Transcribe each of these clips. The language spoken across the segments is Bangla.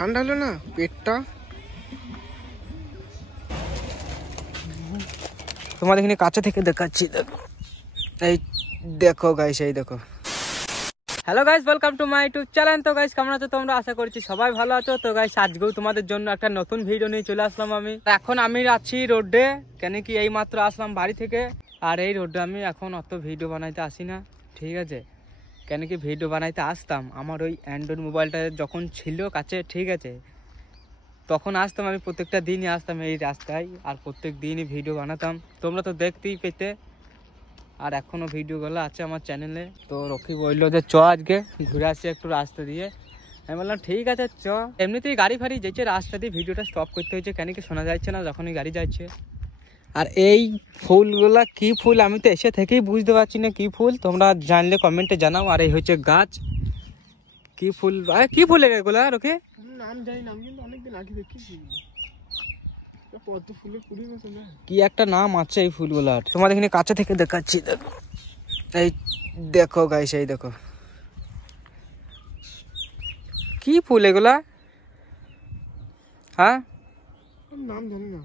ঠান্ডা হলো না পেটটা। তোমাদের এখানে কাছে থেকে দেখাচ্ছি, দেখো এই দেখো গাইস, এই দেখো। Hello guys, welcome to my YouTube channel. তো গাইস কেমন আছো তোমরা? আশা করছি সবাই ভালো আছো। তো গাইস আজকেও তোমাদের জন্য একটা নতুন ভিডিও নিয়ে চলে আসলাম আমি। এখন আমি আছি রোডে, কেন কি এই মাত্র আসলাম বাড়ি থেকে। আর এই রোডে আমি এখন অত ভিডিও বানাইতে আসি না, ঠিক আছে? কেন কি ভিডিও বানাইতে আসতাম আমার ওই অ্যান্ড্রয়েড মোবাইলটা যখন ছিল কাছে, ঠিক আছে, তখন আসতাম আমি, প্রত্যেকটা দিনই আসতাম এই রাস্তায়, আর প্রত্যেক দিনই ভিডিও বানাতাম, তোমরা তো দেখতেই পেতে। আর এখনও ভিডিওগুলো আছে আমার চ্যানেলে। তো রকি বললো যে চ আজকে ঘুরে আসি একটু রাস্তা দিয়ে। আমি বললাম ঠিক আছে চ। এমনিতেই গাড়ি ফাড়ি যেছে রাস্তা দিয়ে ভিডিওটা স্টপ করতে হয়েছে, কেন কি শোনা যাচ্ছে না যখনই গাড়ি যাচ্ছে। আর এই ফুলগুলা কি ফুল আমি তো এসে থেকেই বুঝতে পারছি না কি ফুল, তোমরা জানলে কমেন্টে জানাও। আর এই হচ্ছে গাছ, কি ফুল, কি ফুল এগুলা রকি? নাম জানি না, আমি কিন্তু অনেকদিন আগে দেখেছি। কি একটা নাম আছে এই ফুলগুলার, তোমাদের এখানে কাছে থেকে দেখাচ্ছি, দেখো এই দেখো গাইস, এই দেখো কি ফুল এগুলা। হ্যাঁ নাম জানি না,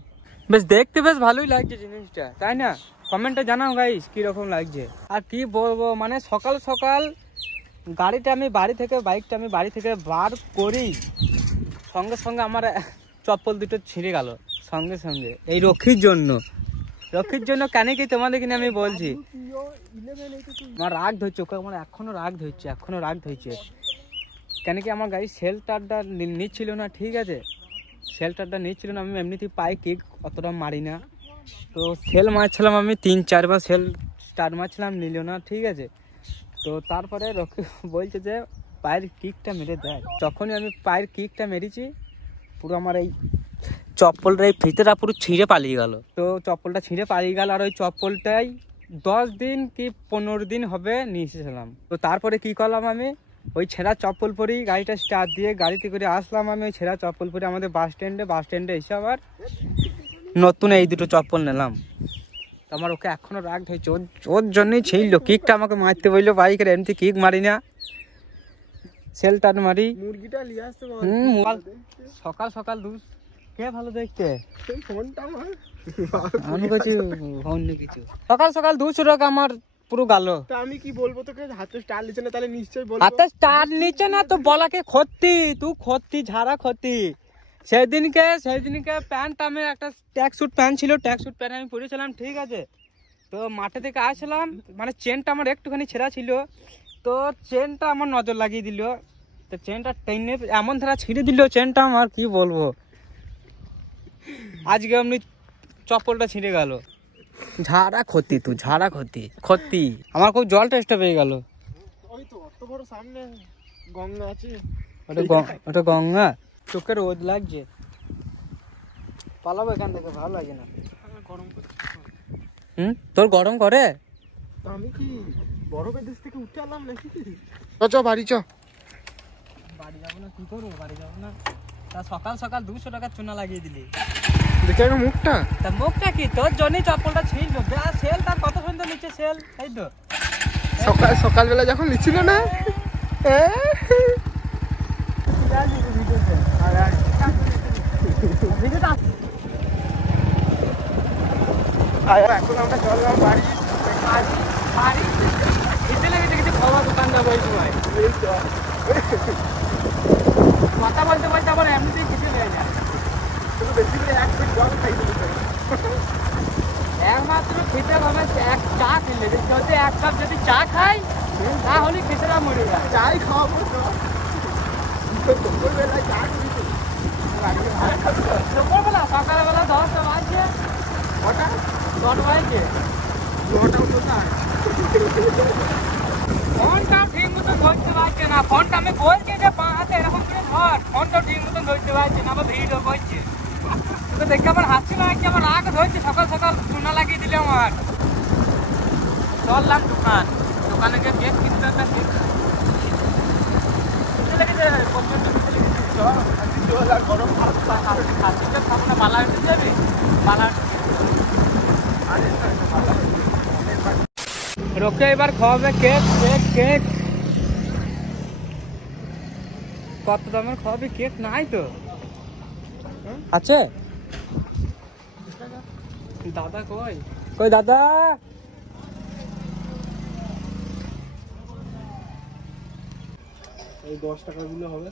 বেশ দেখতে বেশ ভালোই লাগছে জিনিসটা, তাই না? কমেন্টে জানাও গাইস কিরকম লাগছে। আর কি বলবো, মানে সকাল সকাল গাড়িটা আমি বাড়ি থেকে, বাইকটা আমি বাড়ি থেকে বার করি, সঙ্গে সঙ্গে আমার চপ্পল দুটো ছিঁড়ে গেল সঙ্গে সঙ্গে। এই রক্ষীর জন্য কেন কি তোমাদের কিনে আমি বলছি, আমার রাগ ধরছে ওকে, আমার এখনো রাগ ধরছে কেন কি আমার গাড়ি শেল্টারটা নিচ্ছিল না, ঠিক আছে, শেল্টারটা নিচ্ছিল না। আমি এমনিতেই পায়ে কিক অতটা মারি না, তো সেল মারছিলাম আমি 3-4 বার সেল স্টার্ট মারছিলাম, নিল না, ঠিক আছে। তো তারপরে রকি বলছে যে পায়ের কিকটা মেরে দেয়। যখনই আমি পায়ের কিকটা মেরেছি, পুরো আমার এই চপ্পলটা এই ফিতেটা পুরো ছিঁড়ে পালিয়ে গেল। তো চপ্পলটা ছিঁড়ে পালিয়ে গেল, আর ওই চপ্পলটাই 10 দিন কি 15 দিন হবে নিয়ে এসেছিলাম। তো তারপরে কি করলাম, আমি ওই ছেঁড়া চপ্পল পরেই গাড়িটা স্টার্ট দিয়ে গাড়িতে করে আসলাম আমি, ওই ছেঁড়া চপ্পল পরে আমাদের বাস স্ট্যান্ডে এসে আবার নতুন এই দুটো চপ্পল নিলাম। আমার ওকে এখনো রাগ ধরেছে, ওর জন্যই ছিল কিকটা আমাকে মারতে বললো বাইকের, এমনি কিক মারি না, সেলটার মারি। মুরগিটা নিয়ে আসতে সকাল সকাল দুধ কে ভালো দেখতে, সকাল সকাল 200 টাকা আমার পুরো গেল। আমি কি বলবো তোকে, হাতে স্টার নিচে না, তাহলে নিশ্চয়ই বলবো হাতে স্টার নিচে না তো বলাকে ক্ষতি, তুই ক্ষতি ঝাড়া ক্ষতি। সেদিনকে প্যান্ট, আমি একটা ট্যাক্সুট প্যান্ট ছিল, ট্যাক্সুট প্যান্ট আমি পরেছিলাম, ঠিক আছে। তো মাঠে থেকে আসলাম, মানে চেনটা আমার একটুখানি ছেঁড়া ছিল, তো চেনটা আমার নজর লাগিয়ে দিল, তো চেনটা টেনে এমন ধারা ছিঁড়ে দিল চেনটা, আমার কি বলবো। আজকে এমনি চপ্পলটা ছিঁড়ে গেল, ঝাড়া ক্ষতি, তুই ঝাড়া ক্ষতি। আমার খুব জল টেস্টটা পেয়ে গেল। ওই তো অত বড় সামনে গঙ্গা আছে, ওটা গঙ্গা। চোখে রোদ লাগছে, পালাবো এখান থেকে, ভালো লাগে না। গরম করছে। তোর গরম করে? আমি কি বরফের দেশ থেকে উঠে এলাম নাকি? চ বাড়ি চ। বাড়ি যাবো না, কি করবো, বাড়ি যাবো না। তা সকাল সকাল 200 টাকা চুনা লাগিয়ে দিলি, দেখে মুখটা। তা মুখটা কি, তোর জন্যই চপ্পলটা ছিঁড়লো। সেল তার কত পর্যন্ত নিচে সেল, তাই তো সকালবেলা যখন নিচ্ছিল না, এখন আমরা চললাম বাড়ি। খেতে লেগেছে কিছু খাওয়া, দোকান যাবো এই সময় কথা বলতে বলতে আবার এমনিতেই খেতে লেগে যায়। বেশি করে 1 প্লেট জল খাই একমাত্র খেতে হবে এক চা খেলে, যদি 1 কাপ যদি চা খাই তাহলে খেতেটা মরে যায়। চাই খাওয়াবো তো, দুপুরবেলায় চা দুপুরবেলা, সকালবেলা 10টা বাজছে, 10 বাজছে, ফোনটা ঠিক মতন ধরতে পারছে না। ফোনটা আমি বলছি যে বাঁ হাতে এরকম করে ধর, ফোনটা ঠিক মতন ধরতে পারছে না, আবার ভিডিও করছে। তো দেখে আমার হাসি লাগছে, আমার রাগ ধরছে, সকাল সকাল চুনা লাগিয়ে দিলে আমার। চললাম দোকানে গিয়ে কেক কিনতে, একটা কেক লেগেছে, গরম খাবো না, বালাহাটে যাবি, বালাহাটে রোকে এবার খাওয়াবে কেক। কত দামের খাওয়াবি? কেক নাই তো। আছে দাদা? কই কই দাদা? এই 10 টাকা গুলো হবে।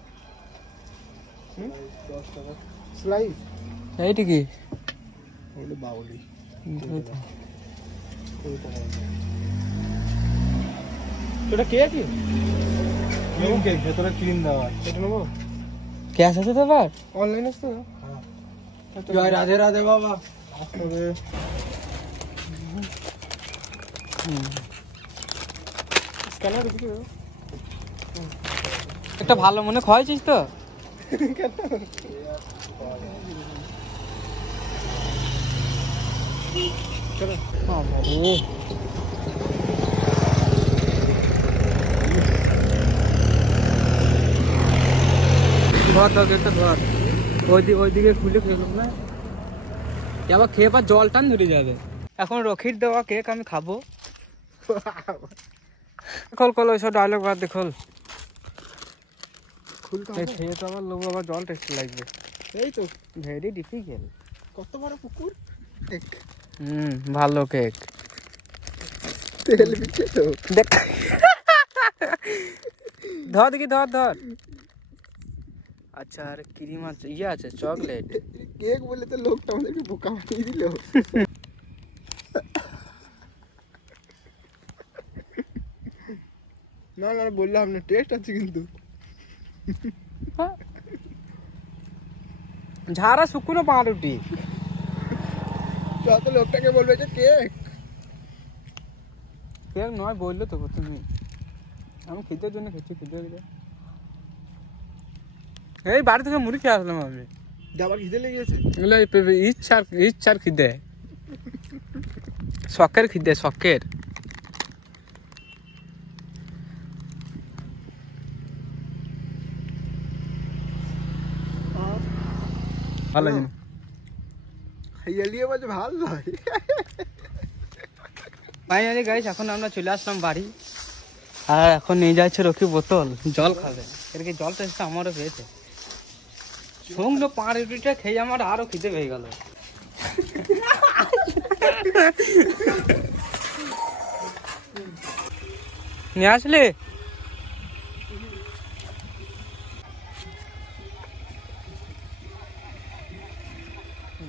10 টাকা স্লাইস। এইটা কি? ওটা বাউলি। এটা কেক কি? ক্রিম কেক, ভেতরে ক্রিম দেওয়া। এটা নেবো? ক্যাশ আছে তো আবার? অনলাইন আছে তো? জয় রাধে রাধে বাবা। আসলে স্ক্যানার দিবি তো? একটা ভালো মনে খাওয়াইছিস তো? চলো। ধর ধর গেটটা ধর। ওইদিকে খুলে খেলাম না, আবার খেয়ে পর জল টান ধরে যাবে। এখন রখির দেওয়া কেক আমি খাবো। খোল খোল, ওইসব ডায়লগ বাদ দে, খোল। খেয়ে তো আবার লোক আবার জল টেস্ট লাগবে। এই তো ভেরি ডিফিকাল্ট। কত বড় পুকুর। ভালো কেক। তেল বিচ্ছে তো দেখ, ধর দেখি, ধর ধর। আচ্ছা, আর ক্রিম আছে, ইয়ে আছে, চকলেট। কেক বলে তো লোকটা আমাদেরকে বোকা বানিয়ে দিল। না না বললাম না, টেস্ট আছে কিন্তু। ঝাড়া শুকনো পাউরুটি। যত লোকটাকে বলবে যে কেক। কেক নয় বললো তো তুমি। আমি খিদের জন্য খেয়েছি, খিদে দিলে। এই বাড়ি থেকে মুড়ি খেয়ে আসলাম আমি। যাবার খিদে লেগেছে। এগুলো ইচ্ছার খিদে, শখের খিদে, শখের। ভালো জিনিস খাইয়ালিয়ে বলছে ভালো নয়। ফাইনালি গাইস, এখন আমরা চলে আসলাম বাড়ি। আর এখন নিয়ে যাচ্ছে রকি বোতল, জল খাবে। এর কি জল টেস্ট আমারও পেয়েছে। শুকনো পাউরুটিটা খেয়ে আমার আরো খিদে পেয়ে গেল। নিয়ে আসলে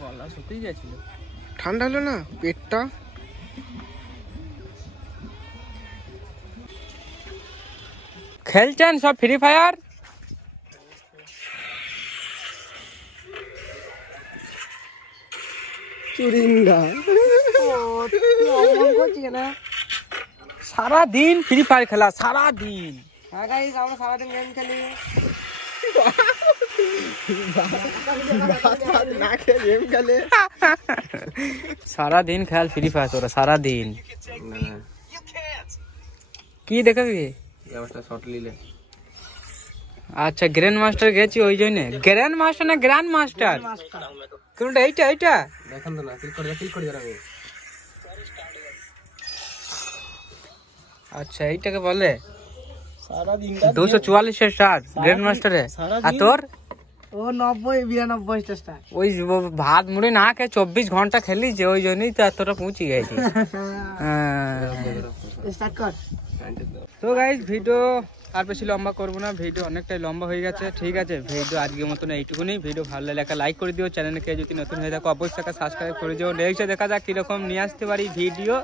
গলা শুকিয়ে গেছিল। ঠান্ডা হলো না পেটটা। খেলছেন সব ফ্রি ফায়ার? চুরিঙ্গা সারা দিন ফ্রি ফায়ার খেলা, সারা দিন। আমরা সারাদিন গেম খেলি। না খেয়ে গেম খেলে। সারা দিন খেল ফ্রি ফায়ার তোরা, সারা দিন। কি দেখাবি? আচ্ছা, গ্র্যান্ড মাস্টার গেছি ওই জন্য। গ্র্যান্ড মাস্টার না গ্র্যান্ড মাস্টার কোনটা? এইটা এইটা দেখেন তো না, ক্লিক করে যাবো। আচ্ছা, এইটাকে বলে সারা দিন 244 স্টার গ্র্যান্ড মাস্টারে। আর তোর? ও 90-92 স্টার। ওই ভাত মুড়ি না খেয়ে 24 ঘন্টা খেলি যে, ওই জন্যই তো এতটা পৌঁছে গেছি। স্টার্ট কর। তো গাইস, ভিডিও আর বেশি লম্বা করবো না, ভিডিও অনেকটাই লম্বা হয়ে গেছে। ঠিক আছে, ভিডিও আজকের মতন এইটুকুনি। ভিডিও ভালো লাগলে একটা লাইক করে দিও, চ্যানেলকে যদি নতুন হয়ে থাকো অবশ্যই একটা সাবস্ক্রাইব করে দিও। নেক্সটে দেখা যাক কিরকম নিয়ে আসতে পারি ভিডিও।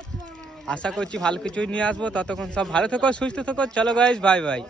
আশা করছি ভালো কিছুই নিয়ে আসবো। ততক্ষণ সব ভালো থেকো, সুস্থ থেকো। চলো গাইস, বাই বাই।